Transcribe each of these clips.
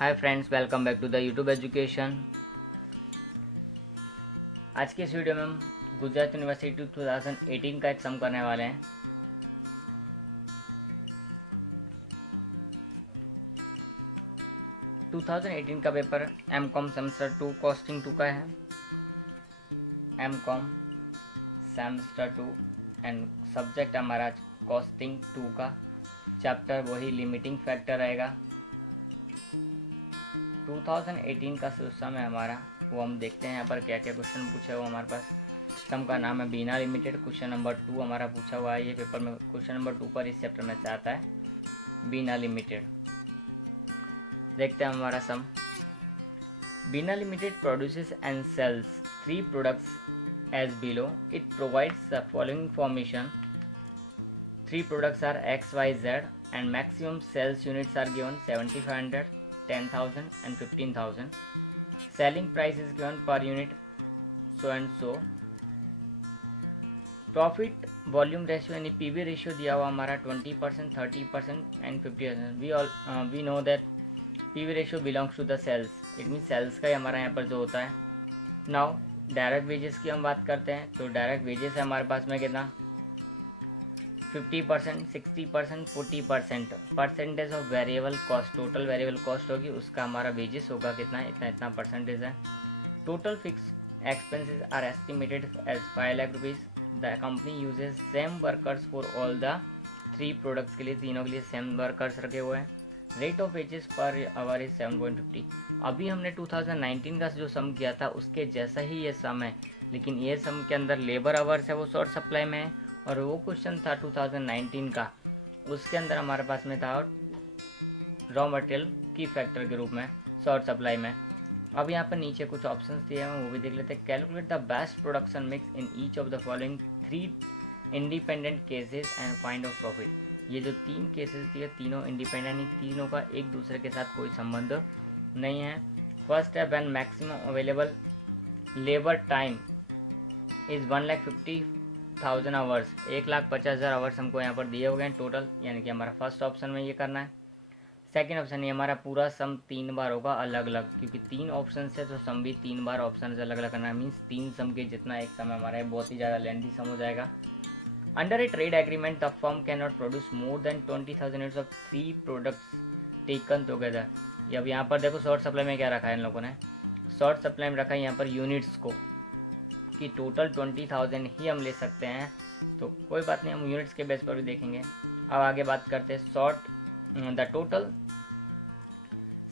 Hi friends, welcome back to the YouTube education. आज के इस वीडियो में हम गुजरात यूनिवर्सिटी 2018 का एक सम करने वाले हैं। टू 2018 का पेपर एम.कॉम सेमेस्टर 2 कॉस्टिंग 2 का है। एम.कॉम सेमेस्टर 2 एंड सब्जेक्ट हमारा कॉस्टिंग 2 का चैप्टर वही लिमिटिंग फैक्टर रहेगा। 2018 का जो सम है हमारा वो हम देखते हैं यहाँ पर क्या क्या क्वेश्चन पूछा हुआ हमारे पास। सम का नाम है बीना लिमिटेड। क्वेश्चन नंबर 2 हमारा पूछा हुआ है ये पेपर में। क्वेश्चन नंबर 2 पर इस चैप्टर में से आता है बीना लिमिटेड। देखते हैं हमारा sum. Bina limited produces and sells 3 products as below. It provides the following information. 3 products are X, Y, Z and maximum sales units are given 7500, 10,000 and 15,000. Selling price is given per unit so and so. Profit volume ratio यानी PV ratio दिया हुआ हमारा 20%, 30% and 50%. We know that PV ratio belongs to the sales. It means sales का ही हमारा यहाँ पर जो होता है. Now डायरेक्ट वेजेस की हम बात करते हैं तो डायरेक्ट वेजेस है हमारे पास में कितना 50%, 60%, 40% percentage of variable cost. Total variable cost होगी उसका हमारा वेजेस होगा कितना, इतना इतना परसेंटेज है। Total fix expenses are estimated as 5 lakh rupees. The company uses same workers for all the 3 products के लिए, तीनों के लिए सेम वर्कर्स रखे हुए हैं। Rate of wages per hour is 7.50। अभी हमने 2019 का जो सम किया था उसके जैसा ही ये सम है, लेकिन ये सम के अंदर लेबर आवर्स है वो शॉर्ट सप्लाई में है, और वो क्वेश्चन था 2019 का, उसके अंदर हमारे पास में था रॉ मटेरियल की फैक्टर के रूप में शॉर्ट सप्लाई में। अब यहाँ पर नीचे कुछ ऑप्शंस दिए हैं वो भी देख लेते हैं। Calculate the best production mix in each of the following 3 independent cases and find of profit. ये जो 3 केसेस दिए तीनों इंडिपेंडेंट, तीनों का एक दूसरे के साथ कोई संबंध नहीं है। फर्स्ट है when maximum available labour time is 1,50,000 hours. 1,50,000 hours हमको यहाँ पर दिए हो गए टोटल, यानी कि हमारा फर्स्ट ऑप्शन में ये करना है। सेकेंड ऑप्शन ये हमारा पूरा सम 3 बार होगा अलग अलग, क्योंकि 3 ऑप्शन है तो सम भी 3 बार ऑप्शन से अलग अलग करना है। मीन्स 3 सम के जितना एक सम हमारा है बहुत ही ज़्यादा लेंथी सम हो जाएगा। Under A trade agreement the firm can not produce more than 20,000 units of 3 products taken together. अब यहाँ पर देखो शॉर्ट सप्लाई में क्या रखा है इन लोगों ने, शॉर्ट सप्लाई में रखा है यहाँ पर यूनिट्स को कि टोटल 20,000 ही हम ले सकते हैं, तो कोई बात नहीं, हम यूनिट्स के बेस पर भी देखेंगे। अब आगे बात करते हैं short the total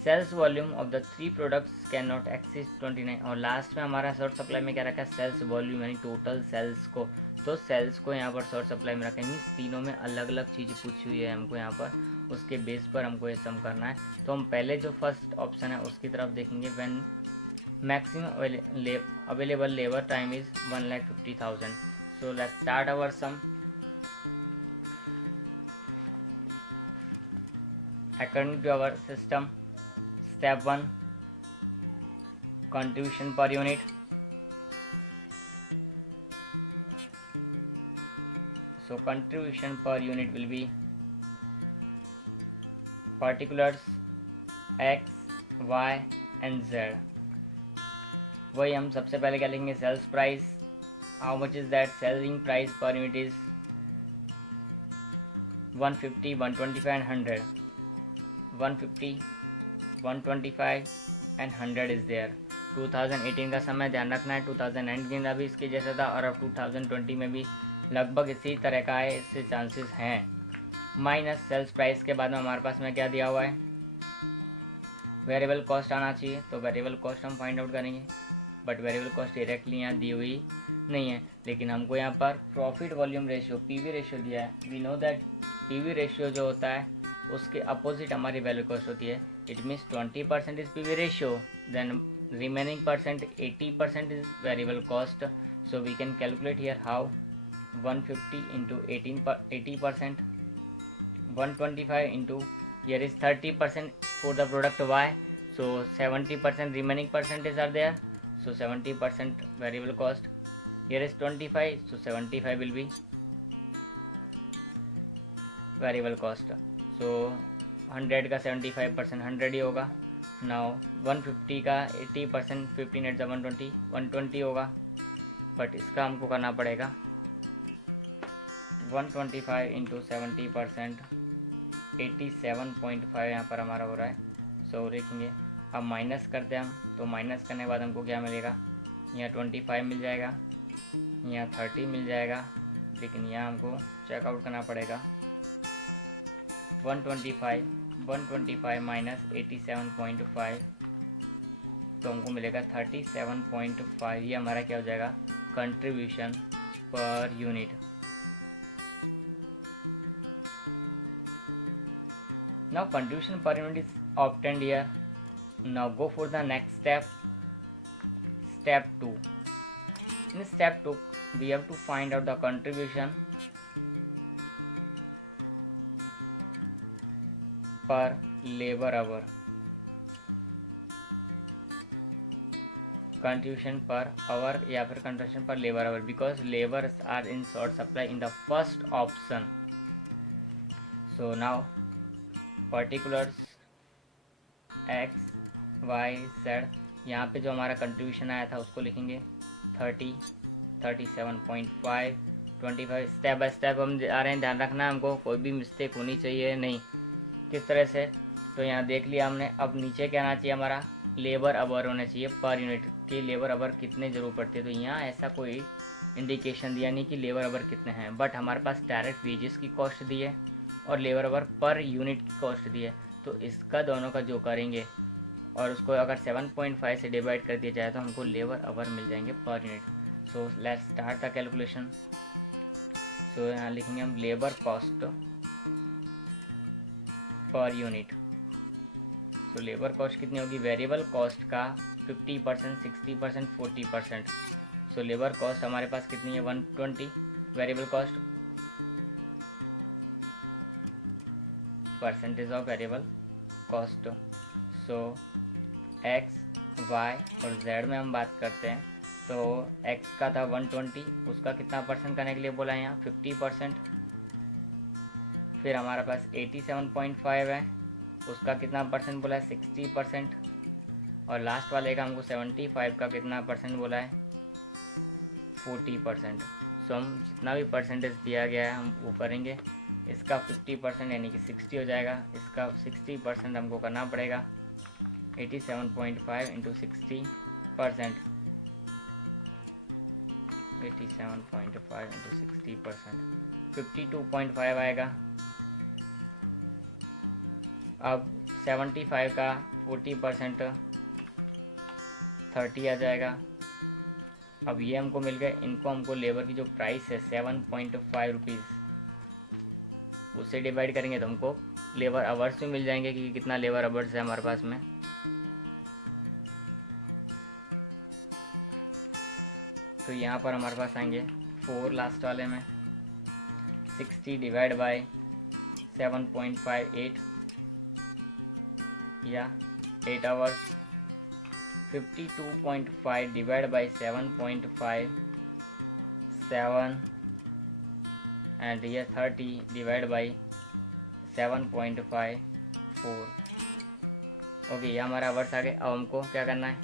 sales volume of the 3 products can not exceed 29। और लास्ट में हमारा शॉर्ट सप्लाई में क्या रखा है सेल्स वॉल्यूम यानी टोटल सेल्स को, तो सेल्स को यहाँ पर शॉर्ट सप्लाई में रखें। मीन्स तीनों में अलग अलग चीज़ पूछी हुई है हमको यहाँ पर, उसके बेस पर हमको ये सम करना है। तो हम पहले जो फर्स्ट ऑप्शन है उसकी तरफ देखेंगे। When maximum available labor time is 1,50,000. So let's start our sum. According to our system, step 1 contribution per unit. So contribution per unit will be particulars X, Y and Z. वही हम सबसे पहले क्या लिखेंगे sales price. How much is that, selling price per unit is 150, 125 and 100। 150, 125 and 100 is there. 2018 का समय ध्यान रखना है, 2019 का भी इसके जैसा था और अब 2020 में भी लगभग इसी तरह का है, इससे चांसेस हैं। माइनस सेल्स प्राइस के बाद में हमारे पास में क्या दिया हुआ है वेरिएबल कॉस्ट आना चाहिए, तो वेरिएबल कॉस्ट हम फाइंड आउट करेंगे, बट वेरिएबल कॉस्ट डायरेक्टली यहाँ दी हुई नहीं है, लेकिन हमको यहाँ पर profit volume ratio PV ratio दिया है। We know that PV ratio जो होता है उसके अपोजिट हमारी वैल्यू कॉस्ट होती है। It means 20% is PV ratio, then remaining percent 80% is variable cost. So we can calculate here how 150 into 80%, 125 into here is 30% for the product Y, so 70% remaining percentage are there, so 70% variable cost. Here is 25, so 75 will be variable cost. So 100 का 75% 100 ही होगा, now 150 का 80%, 15 eight 120, 120 होगा, but इसका हमको करना पड़ेगा 125 into 70%, 87.5 यहाँ पर हमारा हो रहा है। सो देखेंगे, अब माइनस करते हैं हम, तो माइनस करने के बाद हमको क्या मिलेगा, यहाँ 25 मिल जाएगा, यहाँ 30 मिल जाएगा, लेकिन यहाँ हमको चेकआउट करना पड़ेगा 125 माइनस 87.5, तो हमको मिलेगा 37.5। ये हमारा क्या हो जाएगा, contribution per unit. Now contribution per unit is obtained here. Now go for the next step, step 2. In step 2 we have to find out the contribution per labor hour, contribution per hour या फिर contribution per labor hour, because labors are in short supply in the first option. So now particulars x y z, यहाँ पे जो हमारा contribution आया था उसको लिखेंगे 30, 37.5, 25। स्टेप बाय स्टेप हम आ रहे हैं, ध्यान रखना है हमको, कोई भी मिस्टेक होनी चाहिए नहीं। किस तरह से, तो यहाँ देख लिया हमने, अब नीचे क्या आना चाहिए, हमारा लेबर अवर होना चाहिए पर यूनिट की, लेबर अवर कितने ज़रूर पड़ते हैं। तो यहाँ ऐसा कोई इंडिकेशन दिया नहीं कि लेबर अवर कितने हैं, बट हमारे पास डायरेक्ट वेजेस की कॉस्ट दी है और लेबर अवर पर यूनिट की कॉस्ट दी है। तो इसका दोनों का जो करेंगे और उसको अगर 7.5 से डिवाइड कर दिया जाए तो हमको लेबर अवर मिल जाएंगे per unit. So let's start the calculation. So यहाँ लिखेंगे हम labour cost per unit. So labour cost कितनी होगी, वेरिएबल कॉस्ट का 50%, 60%, 40%। सो लेबर कॉस्ट हमारे पास कितनी है 120, variable cost percentage of variable cost. So X Y और जेड में हम बात करते हैं, तो एक्स का था 120, उसका कितना परसेंट करने के लिए बोला है यहाँ 50%। फिर हमारे पास 87.5 है, उसका कितना परसेंट बोला है 60%। और लास्ट वाले का हमको 75 का कितना परसेंट बोला है 40%। सो हम जितना भी परसेंटेज दिया गया है हम वो करेंगे। इसका 50% यानी कि 60 हो जाएगा, इसका 60% हमको करना पड़ेगा 87.5 इंटू 60%, 87.5 इंटू 60%, 52.5 आएगा। अब 75 का 40% 30 आ जाएगा। अब ये हमको मिल गया, इनको हमको लेबर की जो प्राइस है 7.5 रुपीज़, उससे डिवाइड करेंगे तो हमको लेबर आवर्स भी मिल जाएंगे कि कितना लेबर आवर्स है हमारे पास में। तो यहाँ पर हमारे पास आएंगे 4 लास्ट वाले में, 60 डिवाइड बाय 7.58 या 8 आवर्स, 52.5 डिवाइड बाय 7.5 7, एंड ये 30 डिवाइड बाई 7.5 4। ओके, ये हमारा आवर्स आ गए। अब हमको क्या करना है,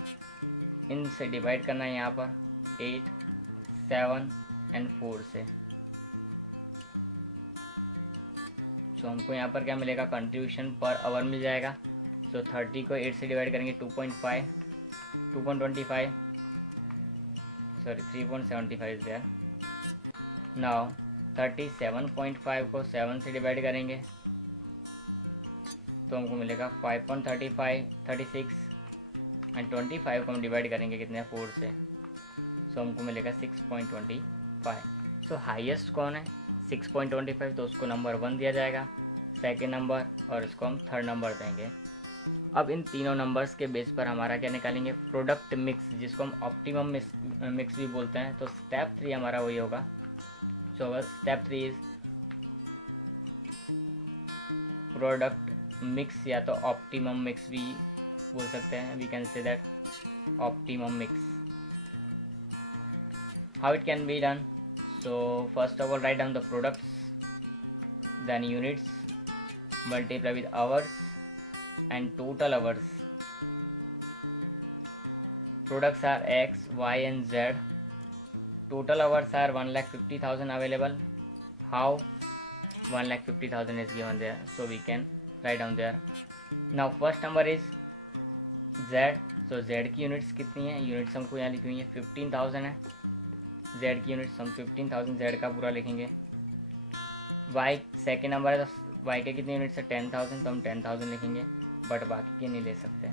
इनसे डिवाइड करना है यहाँ पर 8, 7 एंड 4 से। सो हमको यहाँ पर क्या मिलेगा, कंट्रीब्यूशन पर आवर मिल जाएगा। सो 30 को 8 से डिवाइड करेंगे 2.25, सॉरी 3.75 इज देयर। नाउ 37.5 को 7 से डिवाइड करेंगे तो हमको मिलेगा 5.35, 36 एंड 25 को हम डिवाइड करेंगे कितने 4 से, सो हमको मिलेगा 6.25। सो हाईएस्ट कौन है 6.25, तो उसको नंबर 1 दिया जाएगा, सेकेंड नंबर, और इसको हम थर्ड नंबर देंगे। अब इन तीनों नंबर्स के बेस पर हमारा क्या निकालेंगे, प्रोडक्ट मिक्स, जिसको हम ऑप्टिमम मिक्स भी बोलते हैं। तो स्टेप 3 हमारा वही होगा। So step 3 is product mix, या तो optimum mix भी बोल सकते हैं, we can say that optimum mix. How it can be done? So first of all, write down the products, then units, multiply with hours and total hours, products are X, Y and Z. Total hours are 1,50,000 available. How? 1,50,000 is given there, so we can write down there. Now first number is Z. So Z की units कितनी है? Units हमको यहाँ लिखी हुई है 15,000 है. Z की यूनिट्स हम 15,000 Z का पूरा लिखेंगे. Y सेकेंड नंबर है तो Y के कितनी यूनिट्स है? 10,000, तो हम 10,000 लिखेंगे, बट बाकी के नहीं ले सकते.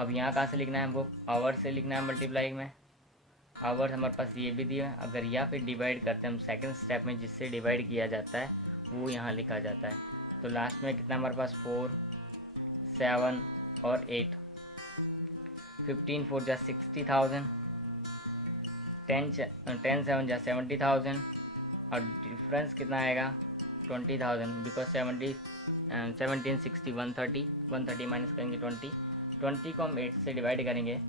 अब यहाँ कहाँ से लिखना है हमको? आवर से लिखना है मल्टीप्लाई में. आवर्स हमारे पास ये भी दिया है. अगर या फिर डिवाइड करते हैं हम सेकंड स्टेप में, जिससे डिवाइड किया जाता है वो यहाँ लिखा जाता है. तो लास्ट में कितना हमारे पास? 4, 7 और 8. 15 4 जा 60,000, 10 7 जा 70,000 और डिफरेंस कितना आएगा? 20,000. बिकॉज 17 60 130 माइनस करेंगे 20 को हम 8 से डिवाइड करेंगे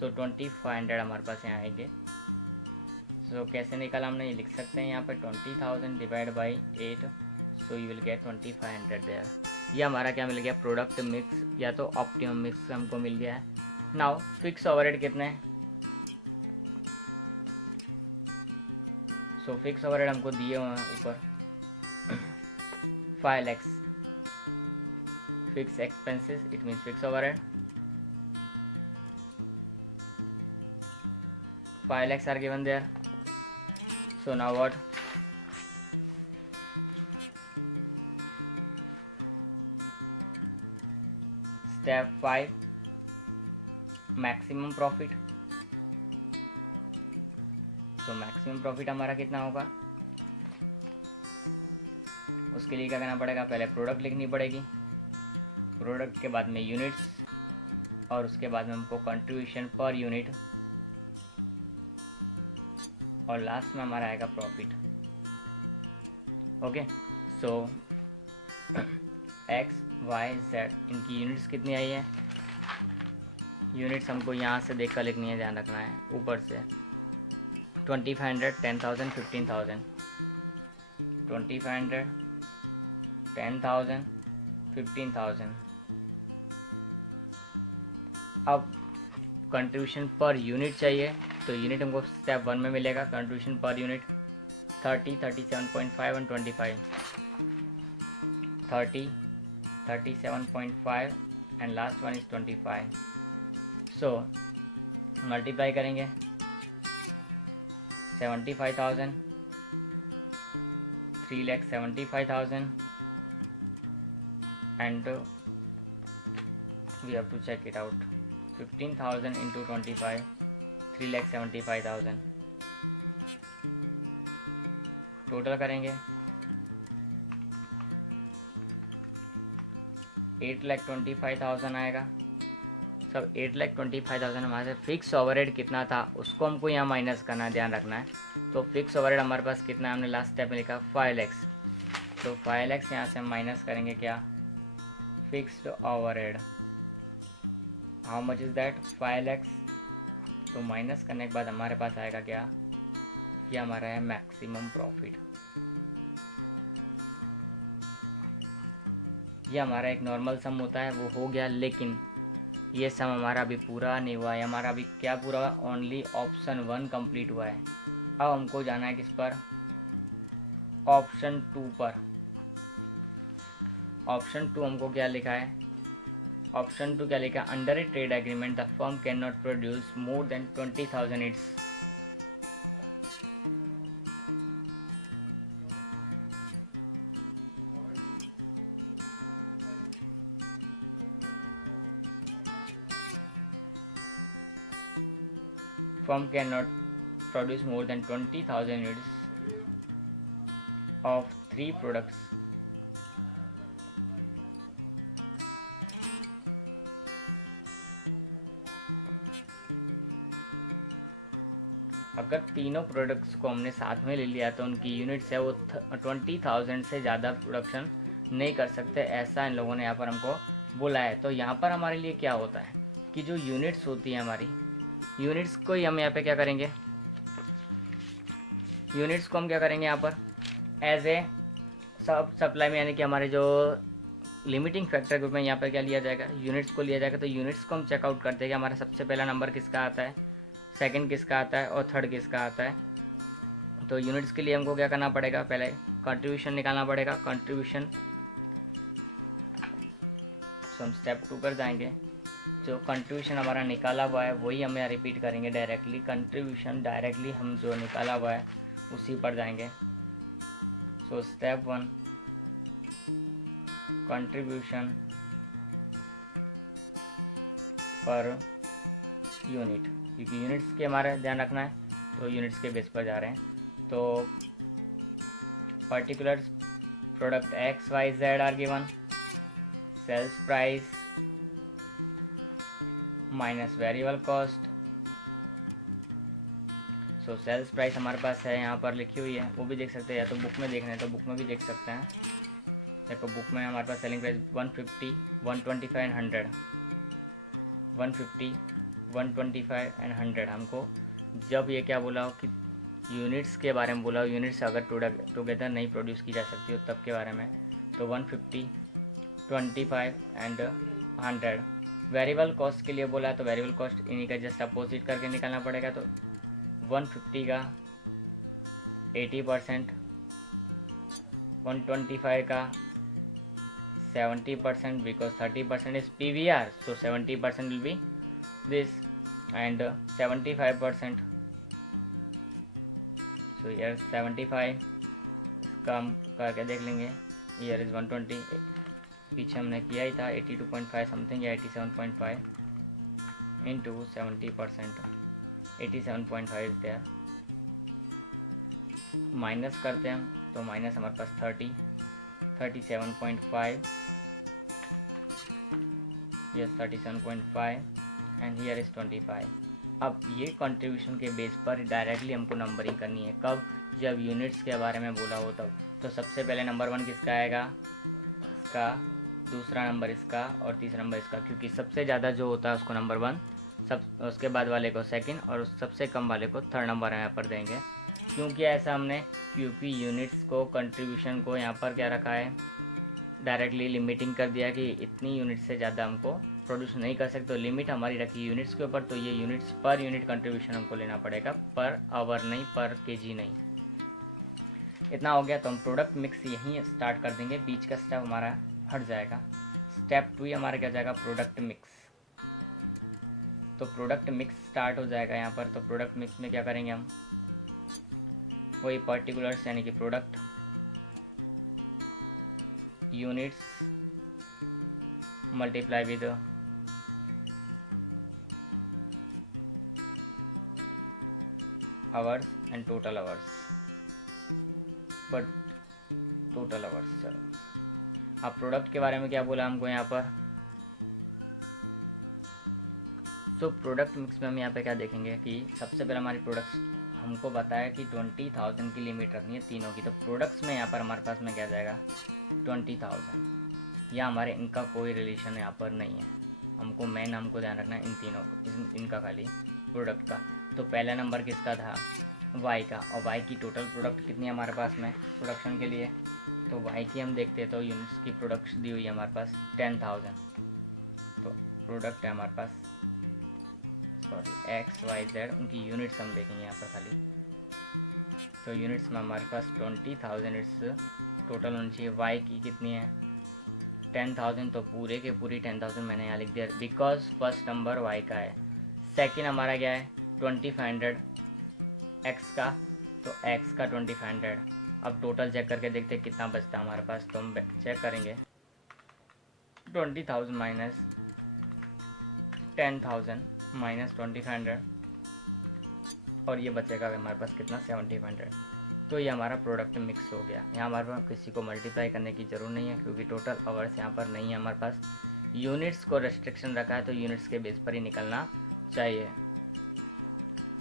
तो 2500 हमारे पास यहाँ आएंगे. सो कैसे निकाला हमने? ये लिख सकते हैं यहाँ पे 20,000 divide by 8, so you will get 2500 there. ये हमारा क्या मिल गया? प्रोडक्ट मिक्स या तो ऑप्टिमम मिक्स हमको मिल गया है. नाउ फिक्स ओवरहेड कितने हैं? सो फिक्स ओवरहेड हमको दिए हुए हैं ऊपर 5 lakhs. Fix expenses it means fix overhead 5 lakhs are given there. So now what? Step 5, maximum profit. So maximum profit हमारा कितना होगा? उसके लिए क्या करना पड़ेगा? पहले प्रोडक्ट लिखनी पड़ेगी, प्रोडक्ट के बाद में यूनिट्स और उसके बाद में हमको कंट्रीब्यूशन पर यूनिट और लास्ट में हमारा आएगा प्रॉफिट. ओके. सो X, Y, Z इनकी यूनिट्स कितनी आई है? यूनिट्स हमको यहाँ से देख कर लिखनी है, ध्यान रखना है. ऊपर से 2500, 10,000, 15,000. 2500, 10,000, 15,000. अब कंट्रीब्यूशन पर यूनिट चाहिए, तो यूनिट हमको स्टेप 1 में मिलेगा. कंट्रीब्यूशन पर यूनिट 30, 37.5 और 25. 30, 37.5 and last one is 25. So multiply करेंगे 75,000, 3,75,000 and we have to check it out. 15,000 into 25, 3,75,000. Total करेंगे 8,25,000 आएगा. सब 8,25,000 हमारे फिक्स ओवरहेड कितना था उसको हमको यहाँ माइनस करना है, ध्यान रखना है. तो फिक्स ओवरहेड हमारे पास कितना है? हमने लास्ट स्टेप में लिखा 5 lakhs. तो 5 lakhs यहाँ से हम माइनस करेंगे क्या? Fixed overhead. How much is that? 5 lakhs. तो माइनस करने के बाद हमारे पास आएगा क्या? ये हमारा है मैक्सिमम प्रॉफिट. ये हमारा एक नॉर्मल सम होता है, वो हो गया. लेकिन ये सम हमारा अभी पूरा नहीं हुआ है. हमारा अभी क्या पूरा हुआ? ओनली ऑप्शन 1 कंप्लीट हुआ है. अब हमको जाना है किस पर? ऑप्शन 2 पर. ऑप्शन 2 हमको क्या लिखा है? ऑप्शन 2 क्या लिखा है? Under A trade agreement the firm can not produce more than 20,000 Yeats. Firm cannot produce more than 20,000 units of 3 products. अगर तीनों प्रोडक्ट्स को हमने साथ में ले लिया तो उनकी यूनिट्स है वो 20,000 से ज़्यादा प्रोडक्शन नहीं कर सकते, ऐसा इन लोगों ने यहाँ पर हमको बोला है. तो यहाँ पर हमारे लिए क्या होता है कि जो यूनिट्स होती है हमारी, यूनिट्स को ही हम यहाँ पे क्या करेंगे? यूनिट्स को हम क्या करेंगे यहाँ पर? एज ए सप्लाई में, यानी कि हमारे जो लिमिटिंग फैक्टर ग्रुप में यहाँ पर क्या लिया जाएगा, यूनिट्स को लिया जाएगा। तो यूनिट्स को हम चेकआउट करते हैं कि हमारा सबसे पहला नंबर किसका आता है, सेकंड किसका आता है और थर्ड किसका आता है। तो यूनिट्स के लिए हमको क्या करना पड़ेगा, पहले कंट्रीब्यूशन निकालना पड़ेगा। कंट्रीब्यूशन, तो हम स्टेप 2 पर जाएंगे। जो कंट्रीब्यूशन हमारा निकाला हुआ है वही हमें रिपीट करेंगे डायरेक्टली। कंट्रीब्यूशन डायरेक्टली हम जो निकाला हुआ है उसी पर जाएंगे। So step 1, contribution per unit, क्योंकि यूनिट्स के हमारा ध्यान रखना है तो यूनिट्स के बेस पर जा रहे हैं। तो particular product X Y Z are given, sales price minus variable cost. So sales price हमारे पास है, यहाँ पर लिखी हुई है, वो भी देख सकते हैं, या तो बुक में देखना है तो बुक में भी देख सकते हैं। देखो बुक में हमारे पास सेलिंग प्राइस 150, 125 एंड 100, 150, 125 एंड 100। हमको जब ये क्या बोला हो कि यूनिट्स के बारे में बोला हो, यूनिट्स अगर टुगेदर नहीं प्रोड्यूस की जा सकती हो तब के बारे में, तो 150, 25 एंड 100। वेरिएबल कॉस्ट के लिए बोला है तो वेरिएबल कॉस्ट इन्हीं का जस्ट अपोजिट करके निकालना पड़ेगा। तो 150 का 80%, 125 का 70%, because 30% is PVR, so 70% will be this, and 75%, so here 75, इसका हम करके देख लेंगे। here is 120, पीछे हमने किया ही था 82.5 समथिंग या 87.5 इंटू 70%, 87.5 इज देयर। माइनस करते हैं हम तो माइनस हमारे पास 30, 37.5, yes 37.5 एंड हियर इज 25। अब ये कंट्रीब्यूशन के बेस पर डायरेक्टली हमको नंबरिंग करनी है। कब, जब यूनिट्स के बारे में बोला हो तब। तो सबसे पहले नंबर 1 किसका आएगा, इसका, दूसरा नंबर इसका और तीसरा नंबर इसका, क्योंकि सबसे ज़्यादा जो होता है उसको नंबर 1, सब उसके बाद वाले को सेकंड और सबसे कम वाले को थर्ड नंबर यहाँ पर देंगे। क्योंकि ऐसा हमने, क्योंकि यूनिट्स को, कंट्रीब्यूशन को यहाँ पर क्या रखा है, डायरेक्टली लिमिटिंग कर दिया कि इतनी यूनिट से ज़्यादा हमको प्रोड्यूस नहीं कर सकते। तो लिमिट हमारी रखी यूनिट्स के ऊपर, तो ये यूनिट्स पर यूनिट कंट्रीब्यूशन हमको लेना पड़ेगा, पर आवर नहीं, पर केजी नहीं। इतना हो गया तो हम प्रोडक्ट मिक्स यहीं स्टार्ट कर देंगे, बीच का स्टेप हमारा हट जाएगा। स्टेप 2 हमारा क्या जाएगा, प्रोडक्ट मिक्स। तो प्रोडक्ट मिक्स स्टार्ट हो जाएगा यहाँ पर। तो प्रोडक्ट मिक्स में क्या करेंगे हम, वही पर्टिकुलर्स यानी कि product, units multiply with hours and total hours, but total hours. चलो अब प्रोडक्ट के बारे में क्या बोला हमको यहाँ पर। तो प्रोडक्ट मिक्स में हम यहाँ पे क्या देखेंगे कि सबसे पहले हमारी प्रोडक्ट्स हमको बताया कि 20,000 की लिमिट रखनी है तीनों की। तो प्रोडक्ट्स में यहाँ पर हमारे पास में क्या जाएगा, 20,000, या हमारे इनका कोई रिलेशन यहाँ पर नहीं है। हमको मेन हमको ध्यान रखना है इन तीनों इनका खाली प्रोडक्ट का। तो पहला नंबर किसका था, वाई का, और वाई की टोटल प्रोडक्ट कितनी है हमारे पास में प्रोडक्शन के लिए। तो वाई की हम देखते हैं तो यूनिट्स की प्रोडक्ट दी हुई है हमारे पास 10,000। तो प्रोडक्ट है हमारे पास, सॉरी एक्स वाई जेड, उनकी यूनिट्स हम देखेंगे यहाँ पर खाली। तो यूनिट्स में हमारे पास 20,000 यूनिट्स टोटल होनी चाहिए। वाई की कितनी है, 10,000, तो पूरे के पूरी 10,000 मैंने यहाँ लिख दिया, बिकॉज फर्स्ट नंबर वाई का है। सेकेंड हमारा क्या है, 2500 एक्स का, तो एक्स का 2500। अब टोटल चेक करके देखते हैं कितना बचता है हमारे पास। तो हम चेक करेंगे 20,000 माइनस 10,000 माइनस 2500, और ये बचेगा हमारे पास कितना, 7,500। तो ये हमारा प्रोडक्ट मिक्स हो गया। यहाँ हमारे पास किसी को मल्टीप्लाई करने की ज़रूरत नहीं है, क्योंकि टोटल आवर्स यहाँ पर नहीं है हमारे पास। यूनिट्स को रेस्ट्रिक्शन रखा है तो यूनिट्स के बेस पर ही निकलना चाहिए।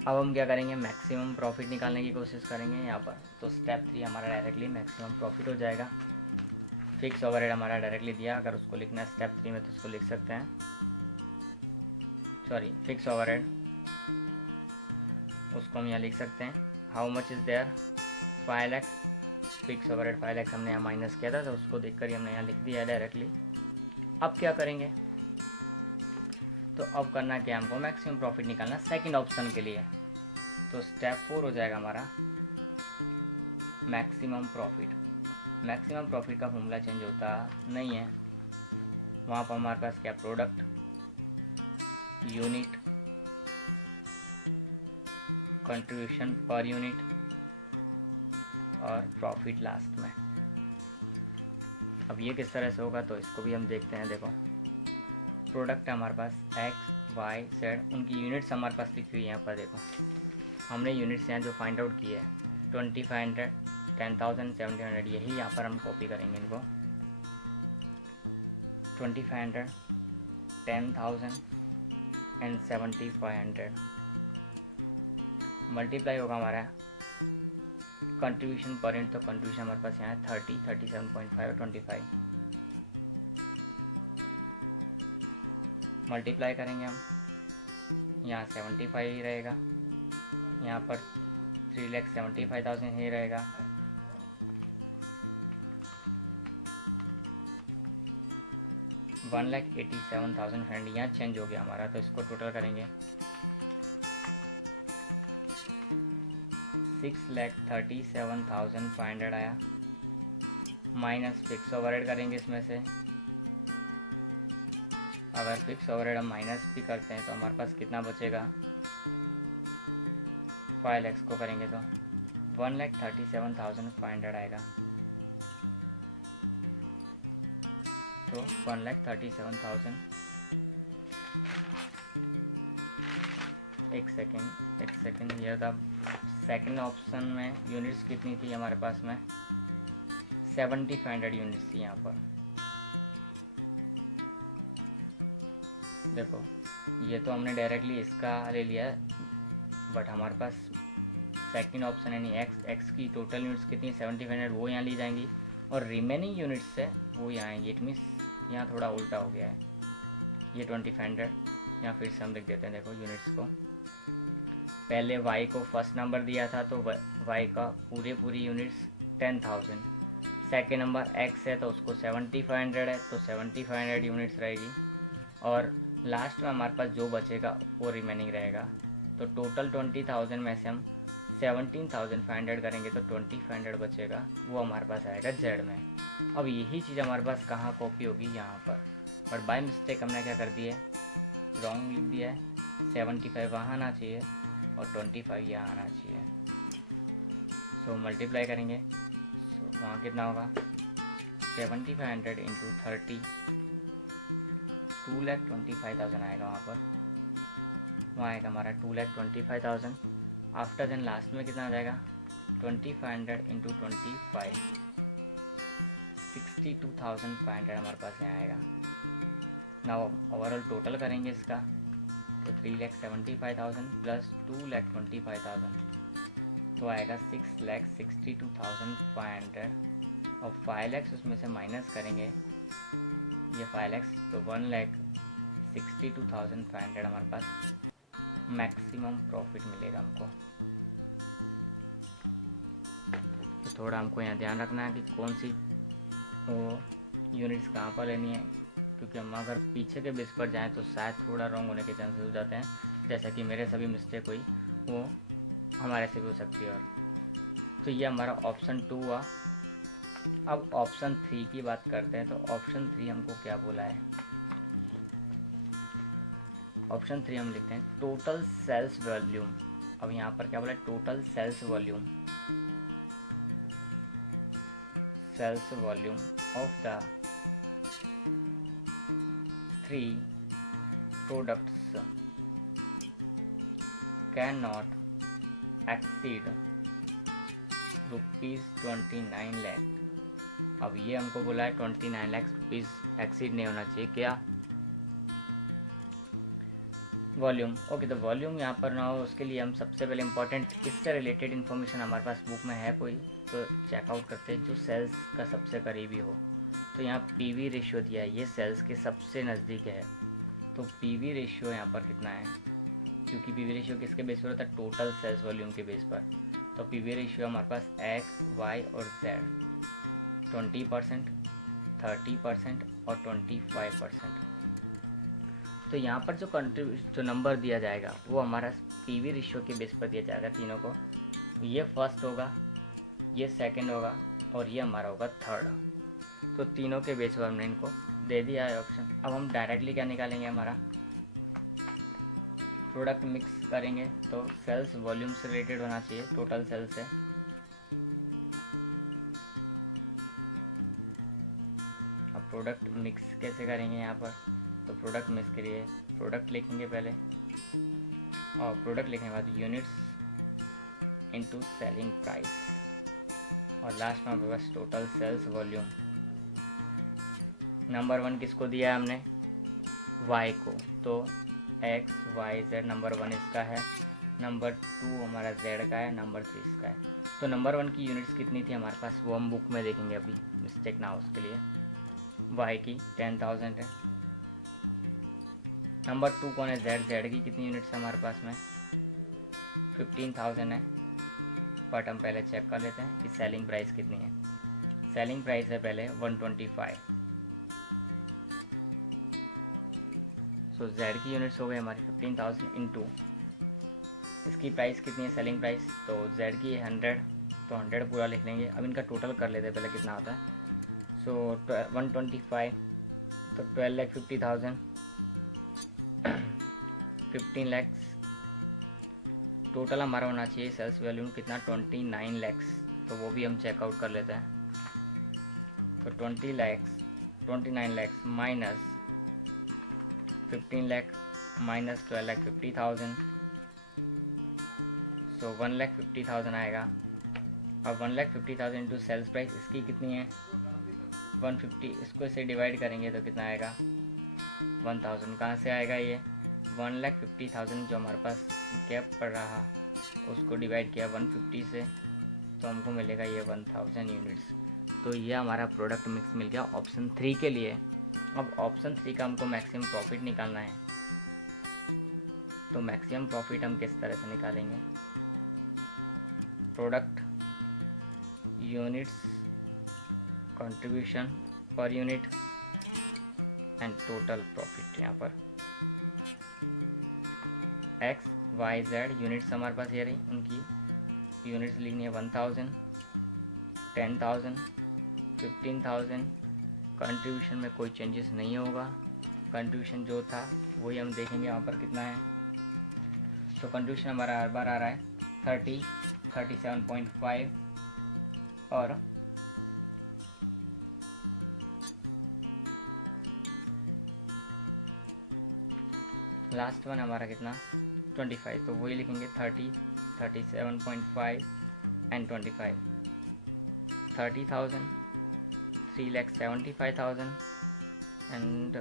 अब हम क्या करेंगे, मैक्सिमम प्रॉफिट निकालने की कोशिश करेंगे यहाँ पर। तो स्टेप 3 हमारा डायरेक्टली मैक्सिमम प्रॉफिट हो जाएगा। फिक्स ओवरहेड हमारा डायरेक्टली दिया, अगर उसको लिखना है स्टेप 3 में तो उसको लिख सकते हैं, सॉरी फिक्स ओवरहेड, उसको हम यहाँ लिख सकते हैं। How much is there, 5 lakh. Fix overhead 5 lakh हमने यहाँ माइनस किया था, तो उसको देख कर ही हमने यहाँ लिख दिया है डायरेक्टली। अब क्या करेंगे, तो अब करना क्या है, हमको मैक्सिमम प्रॉफिट निकालना सेकंड ऑप्शन के लिए। तो स्टेप 4 हो जाएगा हमारा मैक्सिमम प्रॉफिट। मैक्सिमम प्रॉफिट का फॉर्मूला चेंज होता नहीं है, वहाँ पर हमारे पास क्या, product, unit, contribution per unit और प्रॉफिट लास्ट में। अब ये किस तरह से होगा, तो इसको भी हम देखते हैं। देखो, प्रोडक्ट है हमारे पास एक्स वाई जेड, उनकी यूनिट्स हमारे पास लिखी हुई है यहाँ पर। देखो, हमने यूनिट्स यहाँ जो फाइंड आउट की है 2500, 10,000, 1700, यही यहाँ पर हम कॉपी करेंगे इनको। 2500, 10,000 एंड 7500 मल्टीप्लाई होगा हमारा कंट्रीब्यूशन पर यूनिट। तो कंट्रीब्यूशन हमारे पास यहाँ है 30, 37.5 और 25 मल्टीप्लाई करेंगे हम, यहाँ 75 ही रहेगा, यहाँ पर 3,75,000 ही रहेगा। वन लैख 87,000 फ्रेंड यहाँ चेंज हो गया हमारा, तो इसको टोटल करेंगे 6,37,500 आया, माइनस फिक्स ओवरहेड करेंगे इसमें से। अगर फिक्स ओवरहेड हम माइनस भी करते हैं तो हमारे पास कितना बचेगा, 5 लैक्स को करेंगे तो 1,37,500 आएगा। तो 1,37,000, एक सेकेंड, ये था सेकंड ऑप्शन में यूनिट्स कितनी थी हमारे पास में, 7,500 यूनिट्स थी यहाँ पर। देखो, ये तो हमने डायरेक्टली इसका ले लिया, बट हमारे पास सेकंड ऑप्शन यानी एक्स की टोटल यूनिट्स कितनी 7,500, वो यहाँ ली जाएंगी और रिमेनिंग यूनिट्स है वो यहाँ आएंगी। इट मीन्स यहाँ थोड़ा उल्टा हो गया है, ये 2,500 यहाँ फिर से हम लिख देते हैं। देखो यूनिट्स को, पहले y को फर्स्ट नंबर दिया था तो y का पूरी यूनिट्स 10,000, सेकेंड नंबर x है तो उसको 7,500 है तो 7,500 यूनिट्स रहेगी, और लास्ट में हमारे पास जो बचेगा वो रिमेनिंग रहेगा। तो टोटल 20,000 में से हम 17,500 करेंगे तो 2,500 बचेगा, वो हमारे पास आएगा जेड में। अब यही चीज़ हमारे पास कहाँ कॉपी होगी, यहाँ पर, बट बाय मिस्टेक हमने क्या कर दिया है, रॉन्ग लिख दिया है। 75 वहाँ आना चाहिए और 25 यहाँ आना चाहिए। सो मल्टीप्लाई करेंगे, सो वहाँ कितना होगा, 7,500 इंटू 30, 2,25,000 आएगा वहाँ पर। वहाँ आएगा हमारा 2,25,000। आफ्टर देन लास्ट में कितना आ जाएगा, 2,500 इंटू 25, 62,500 हमारे पास यहाँ आएगा। नाउ ओवरऑल टोटल करेंगे इसका, तो 3,75,000 प्लस 2,25,000 तो आएगा 6,62,500, और 5 लैक्स उसमें से माइनस करेंगे, ये 5 लैक्स तो 1,62,500 हमारे पास मैक्सिमम प्रॉफिट मिलेगा हमको। तो थोड़ा हमको यहाँ ध्यान रखना है कि कौन सी वो यूनिट्स कहाँ पर लेनी है, क्योंकि हम अगर पीछे के बेस पर जाएं तो शायद थोड़ा रॉन्ग होने के चांसेस हो जाते हैं, जैसा कि मेरे से भी मिस्टेक हुई वो हमारे से भी हो सकती है। और तो ये हमारा ऑप्शन 2 हुआ। अब ऑप्शन 3 की बात करते हैं, तो ऑप्शन 3 हमको क्या बोला है, ऑप्शन 3 हम लिखते हैं टोटल सेल्स वॉल्यूम। अब यहाँ पर क्या बोला है, total sales volume, sales volume of the 3 products cannot exceed ₹29 lakh. अब ये हमको बोला है 29 लाख रुपीज़ एक्सीड नहीं होना चाहिए क्या, वॉल्यूम। ओके, तो वॉल्यूम यहाँ पर ना हो उसके लिए हम सबसे पहले इंपॉर्टेंट इससे रिलेटेड इन्फॉर्मेशन हमारे पास बुक में है कोई तो चेकआउट करते हैं जो सेल्स का सबसे करीबी हो। तो यहाँ पीवी रेशियो दिया है, ये सेल्स के सबसे नज़दीक है, तो पीवी रेशियो यहाँ पर कितना है, क्योंकि पीवी रेशियो किसके बेस पर होता है, टोटल सेल्स वॉल्यूम के बेस पर। तो पीवी रेशियो हमारे पास एक्स वाई और जेड 20%, 30% और 25%। तो यहाँ पर जो नंबर दिया जाएगा वो हमारा पीवी रेशियो के बेस पर दिया जाएगा तीनों को। ये फर्स्ट होगा, ये सेकंड होगा और ये हमारा होगा थर्ड। तो तीनों के बेस पर हमने इनको दे दिया है ऑप्शन। अब हम डायरेक्टली क्या निकालेंगे, हमारा प्रोडक्ट मिक्स करेंगे तो सेल्स वॉल्यूम से रिलेटेड होना चाहिए, टोटल सेल्स से। अब प्रोडक्ट मिक्स कैसे करेंगे यहाँ पर, तो प्रोडक्ट मिक्स के लिए प्रोडक्ट लिखेंगे पहले, और प्रोडक्ट लिखने के बाद यूनिट्स इनटू सेलिंग प्राइस, और लास्ट में हमारे पास टोटल सेल्स वॉल्यूम। नंबर 1 किसको दिया है हमने, y को, तो x y z नंबर 1 इसका है, नंबर 2 हमारा z का है, नंबर 3 इसका है। तो नंबर 1 की यूनिट्स कितनी थी हमारे पास, वो हम बुक में देखेंगे, अभी मिस्टेक ना हो उसके लिए। y की 10,000 है। नंबर 2 कौन है, z की कितनी यूनिट्स है हमारे पास में, 15,000 है। बट हम पहले चेक कर लेते हैं कि सेलिंग प्राइस कितनी है। सेलिंग प्राइस है पहले 125। सो z की यूनिट्स हो गई हमारी 15,000 इंटू इसकी प्राइस कितनी है, सेलिंग प्राइस, तो z की 100, तो 100 पूरा लिख लेंगे। अब इनका टोटल कर लेते हैं पहले कितना होता है। सो 125, तो 12,50,000, 15 lakhs टोटल हमारा होना चाहिए। सेल्स वैल्यूम कितना, 29 lakhs, तो वो भी हम चेकआउट कर लेते हैं। तो 29 lakhs माइनस 15 lakh माइनस 12,50,000, सो 1,50,000 आएगा। अब 1,50,000 इंटू सेल्स प्राइस इसकी कितनी है 150, इसको इसे डिवाइड करेंगे तो कितना आएगा 1,000। कहाँ से आएगा ये 1,50,000 जो हमारे पास गैप पड़ रहा, उसको डिवाइड किया 150 से, तो हमको मिलेगा ये 1,000 यूनिट्स। तो ये हमारा प्रोडक्ट मिक्स मिल गया ऑप्शन 3 के लिए। अब ऑप्शन 3 का हमको मैक्सिमम प्रॉफिट निकालना है। तो मैक्सिमम प्रॉफिट हम किस तरह से निकालेंगे, product units contribution per unit and total profit. यहाँ पर x y z यूनिट्स हमारे पास ये रही, उनकी यूनिट्स लिखनी है 1,000, 10,000, 15,000। कंट्रीब्यूशन में कोई चेंजेस नहीं होगा, कंट्रीब्यूशन जो था वही हम देखेंगे यहाँ पर कितना है। तो कंट्रीब्यूशन हमारा हर बार आ रहा है 30, 37.5 और लास्ट वन हमारा कितना 25, तो वही लिखेंगे 30, 37.5 and 25। 30,000, 3,75,000 and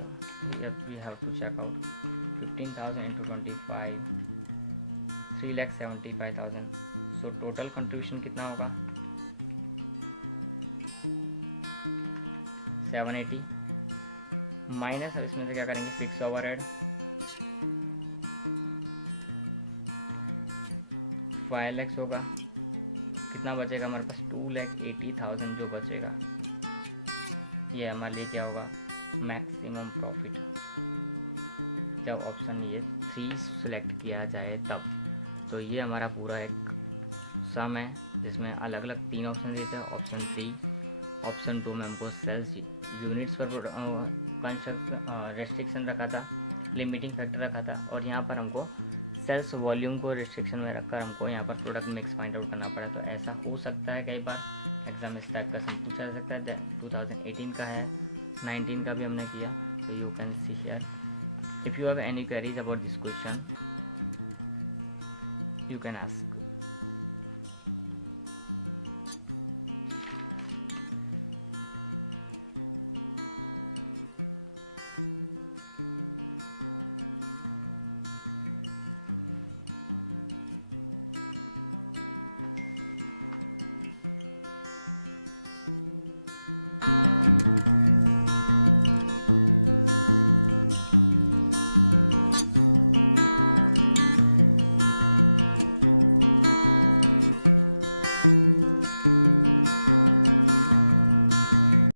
here we have to check out 15,000 into 25, 3,75,000। So total contribution कितना होगा 780 माइनस, अब इसमें से क्या करेंगे फिक्स ओवरहेड 5 lakhs होगा, कितना बचेगा हमारे पास 2,80,000 जो बचेगा, ये हमारे लिए क्या होगा मैक्सिमम प्रॉफिट। जब ऑप्शन ये 3 सिलेक्ट किया जाए तब। तो ये हमारा पूरा एक सम है जिसमें अलग अलग 3 ऑप्शन देते हैं। ऑप्शन 3, ऑप्शन 2 में हमको सेल्स यूनिट्स पर रेस्ट्रिक्शन रखा था, लिमिटिंग फैक्टर रखा था, और यहाँ पर हमको सेल्स वॉल्यूम को रिस्ट्रिक्शन में रखकर हमको यहाँ पर प्रोडक्ट मिक्स फाइंड आउट करना पड़ा। तो ऐसा हो सकता है कई बार एग्जाम इस टाइप का सम पूछा जा सकता है। 2018 का है, 19 का भी हमने किया। तो you can see here, if you have any queries about this question you can ask.